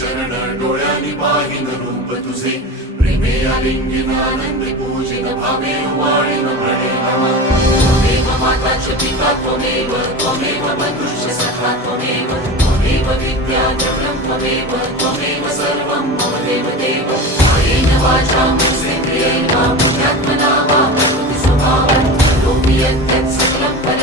चरण डोळ्यांनी पाहिन रूप तुझे प्रेमे आलिंगन आनंदी पूजिन भावे वाळीन प्रणेन त्वमेव माता च पिता त्वमेव त्वमेव बन्धुश्च सखा त्वमेव त्वमेव विद्या द्रविणं त्वमेव त्वमेव सर्वं मम देवदेव कायेन वाचा मनसेन्द्रियेण बुद्ध्यात्मना वा प्रकृति स्वभावात् करोमि यत् सकलं